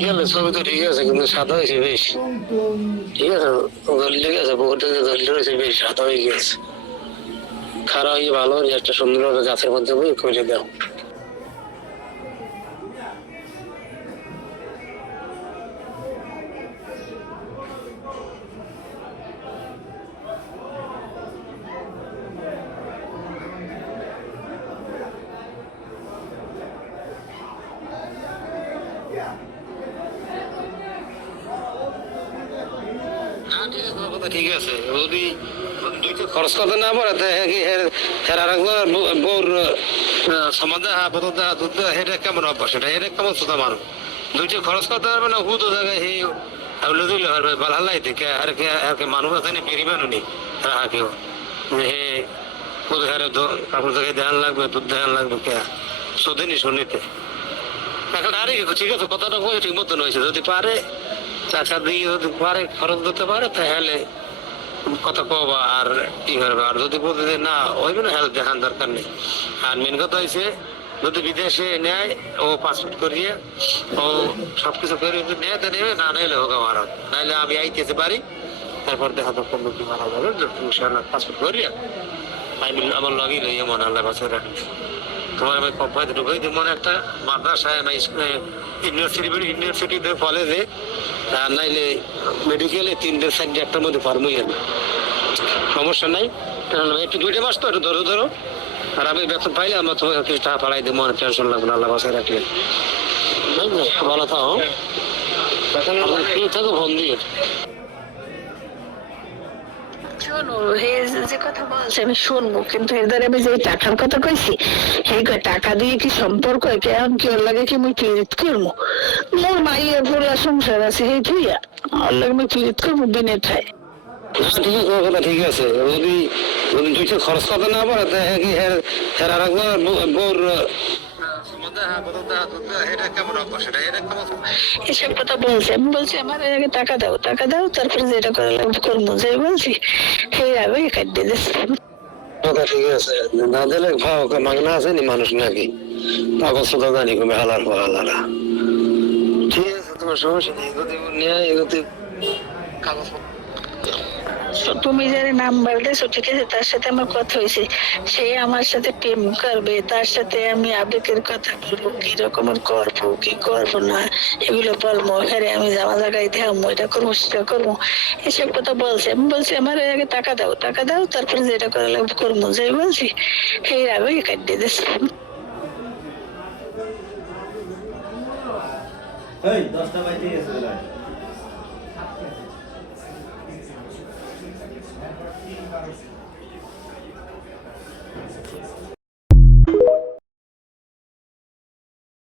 গেলে ছবি তো ঠিক আছে কিন্তু সাদা হয়েছে বেশ। ঠিক আছে ধরলে গেছে পুকুরটাকে ধরলে রয়েছে বেশ সাদা হয়ে গেছে। খারাপ হয়ে ভালো একটা সুন্দরভাবে গাছের মধ্যে বই করে দাও। ঠিক আছে যদি দুইটা খরচ করতে না পারে বউর সমাজে হেঁটে কেমন অভ্যাস এটা হেঁটে কেমন শ্রোতা মানুষ দুইটা খরচ করতে পারবে না হুতো জায়গায় হে দিলে পারবে বালহালাই থেকে আর কে মানুষ আছে বেরি মানুষ নেই রাহা কেউ হে কোথায় কাপড় থেকে ধ্যান লাগবে দুধ ধ্যান লাগবে কে শোধেনি শুনিতে এখন আরে ঠিক আছে কথাটা বই ঠিক মতন হয়েছে যদি পারে চাচা দিয়ে যদি পারে খরচ দিতে পারে তাহলে কথা কবা আর কি করবে আর যদি বলতে যে না ওই না হেল্প দেখান দরকার নেই। আর মেন কথা হয়েছে যদি বিদেশে নেয় ও পাসপোর্ট করিয়ে ও সবকিছু করে নেয় তো নেবে না নাইলে হোক আমার নাইলে আমি আইতেতে পারি তারপর দেখা তো কোনো কি মারা যাবে পাসপোর্ট করিয়া আমার লগেই লইয়ে মনে আল্লাহ বাসায় রাখি তোমার আমি কোম্পানিতে ঢুকাই দিব মনে একটা মাদ্রাসায় ইউনিভার্সিটিতে কলেজে আর নাইলে মেডিকেলে 3-4টার মধ্যে ফার্মই যাবে সমস্যা নাই। একটু 2 মাস তো একটু ধরো আর আমি বেতন পাইলে আমার তোমাকে কিছু টাকা পাড়াই দেবো মনে টেনশন লাগবে না আল্লাহ বাসায় রাখলে ভালো থাকো থাকো ফোন দিয়ে। শোনো হে যে কথা বলছে আমি শুনবো কিন্তু এর দ্বারা আমি যে টাকার কথা কইছি সেই টাকা দিয়ে কি সম্পর্ক কেমন কি ওর লাগে কি মুই ক্লিট করবো মোর মাইয়া পুরা সংসার আছে সেই থুইয়া ওর লাগে মুই ক্লিট করবো দিনে ঠাই ঠিক আছে যদি দুইটা খরচ করতে না পারে বউর এসব কথা বলছে আমি বলছি আমার আগে টাকা দাও তারপরে যেটা করে লাগবে করবো যে বলছি সেই আগে কাটিয়ে দিচ্ছে ঠিক আছে না দিলে মাগনা আছে নি মানুষ নাকি কাগজ তো জানি কমে হালার হালারা ঠিক আছে তোমার সমস্যা নেই নিয়ে এগোতে কাগজ তুমি যারা নাম্বার দিয়েছো ঠিক আছে তার সাথে আমার কথা হয়েছে সে আমার সাথে প্রেম করবে তার সাথে আমি আবেগের কথা বলবো কি রকমের করবো কি করবো না এগুলো বলবো এখানে আমি জামা জায়গায় দেবো এটা করবো সেটা করবো এসব কথা বলছে আমি বলছি আমার আগে টাকা দাও তারপরে যেটা করে লাগবে করবো যে বলছি সেই আগে কাটিয়ে দিচ্ছে। 10টা বাজে গেছে Thank you.